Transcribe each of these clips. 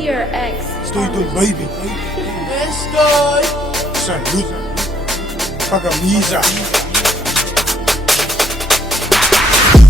Dear ex. Estoy tu baby. Estoy. Salud. Pagamiza.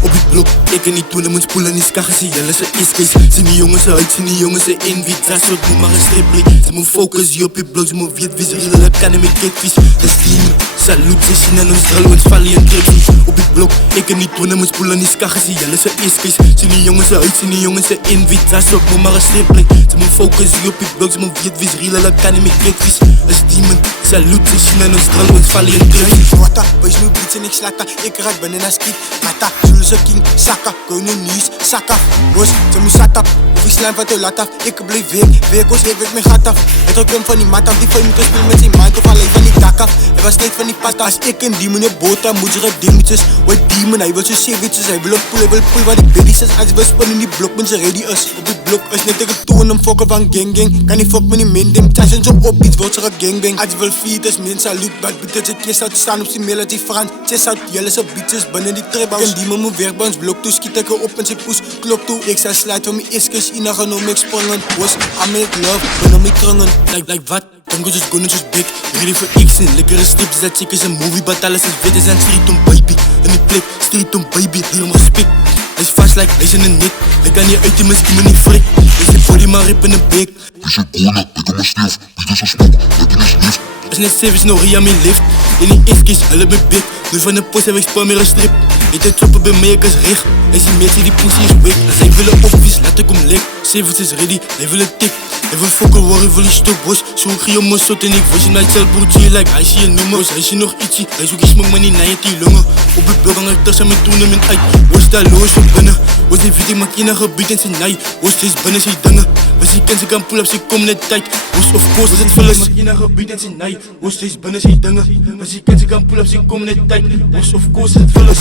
Op die blok, ik en die toernooien spoelen niet skagen, zie jelle ze iskees. Zie die jongens uit, zie die jongens ze invitatie, het moet maar een striplik. Ze moet focus op je blok, ze moet wit wie dat kan niet met kitvies. Dus team, salut, ze zien aan ons drallen, ons vallen en trippies. Op die blok, ik en die toernooien spoelen niet skagen, zie jelle ze iskees. Zie die jongens uit, zie die jongens ze invitatie, het moet maar een striplik. Ze moet focus op je blok, ze moet wit wie dat kan niet met kitvies. Dus team, salut, ze zien aan ons drallen, ons vallen en trippies. Wata, wees nu beats en ik slatta. Ik raak binnen naar skiet. Kata, zullen ze king, saka. Koning nies, saka. Boos, ze moet sat af. Of ik slijm van te laat af. Ik blijf weer koos, ik weet mijn gat af. Het ook van die mat af. Die van moeten spelen met zijn mind of alleen van die dak af. Hij was steeds van die pad af. Als ik en die meneer Bota moet je dingetjes. Wat demon, hij wil zo zeewitjes. Hij wil pool wat ik beddies is. Als we spannen in die blok, men ze ready is. Op die blok is net tegen toe en hem fokken van gang. Kan die fok met die mindem. Thuis en zo op iets, wordt ze gangbang. Als wil feed is, min salut. Bad betekent ze kies uit staan op zijn mail uit die Frans. Chess uit, jelle ze beaches binnen die tribouws. En die man moet werk bij ons blok toe. Schiet ik op en ze poes klok toe. Ik zei sluit van mijn iskes. Ina genomen, ik sprongen. Was, I make love, binnen mijn krungen. Like wat? Don't go just gonna just big. Ready for X en lekkere strips. Dat chick is een movie, but alles is wit. Is aan street on baby. En die plek, street on baby. Hier om respect. Hij is vast like, hij is in een nik. Ik kan niet uit die misschien me niet frik. Is die body maar rip in een bek. Is je cola, ik heb mijn stief. Dit is een smoke, dat is lief. Als net service nog hier aan mijn lift. In die iskis, hulle mijn bek. Nu van de post heb ik spam meer een strip. Eet het choppen bij mij, ik is recht. Hij zie mensen die pussy is weak. Als hij willen opvis, laat ik hem lek. Service is ready, hij wil een tik. Hij wil fokken waar hij wil die stuk was. Zo ik om mijn zot en ik was je naar het broertje. Like, hij zie je nummer, hij zie nog ietsie. Hij zoekt die smoke maar niet naar je die longen. Op het blok hang ik tussen mijn toernooien uit. Was daar los van binnen. Was die video maak je naar gebied en zijn naai. Was steeds binnen zijn dingen. Was die kent ze kan pull up, ze komen net tijd. Was of course, was het vullis. Maak je naar gebied en zijn naai. Was steeds binnen zijn dingen. Was die kent ze kan pull up, ze komen net tijd. Was of course, was het vullis.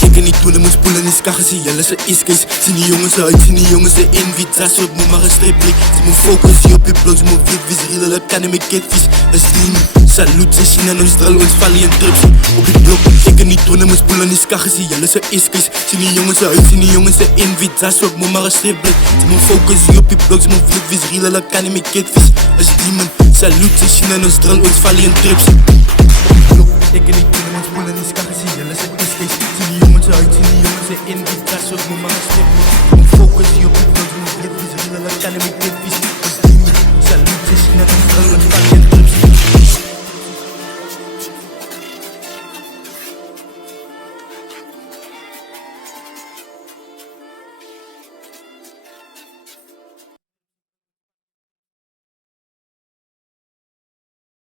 Ik en die toernooien spoelen niet skagen, zie jelle ze iskees. Zien die jongens uit, zien die jongens ze invitatie, het moet maar een striplik. Ze moet focus op je blok, ze moet wit wie ze dat kan niet met kitvies. Een steam, salut, ze zien aan ons drallen, ons vallen en trips. Op die blok, ik en die toernooien spoelen niet skagen, zie jelle ze iskees. Zien die jongens uit, zien die jongens ze invitatie, het moet maar een striplik. Ze moet focus op je blok, ze moet wit wie ze dat kan niet met kitvies. Een steam, salut, ze zien aan ons drallen, ons vallen en trips. Ik en die toernooien spoelen niet skagen, zie jelle ze iskees. Zien die jongens uit, zien die jongens ze invitatie, het moet maar een striplik. Ze moet focus op je blok, ze moet wit wie ze dat kan niet met kitvies. Salut, ze zien aan ons drallen, ons vallen en trips.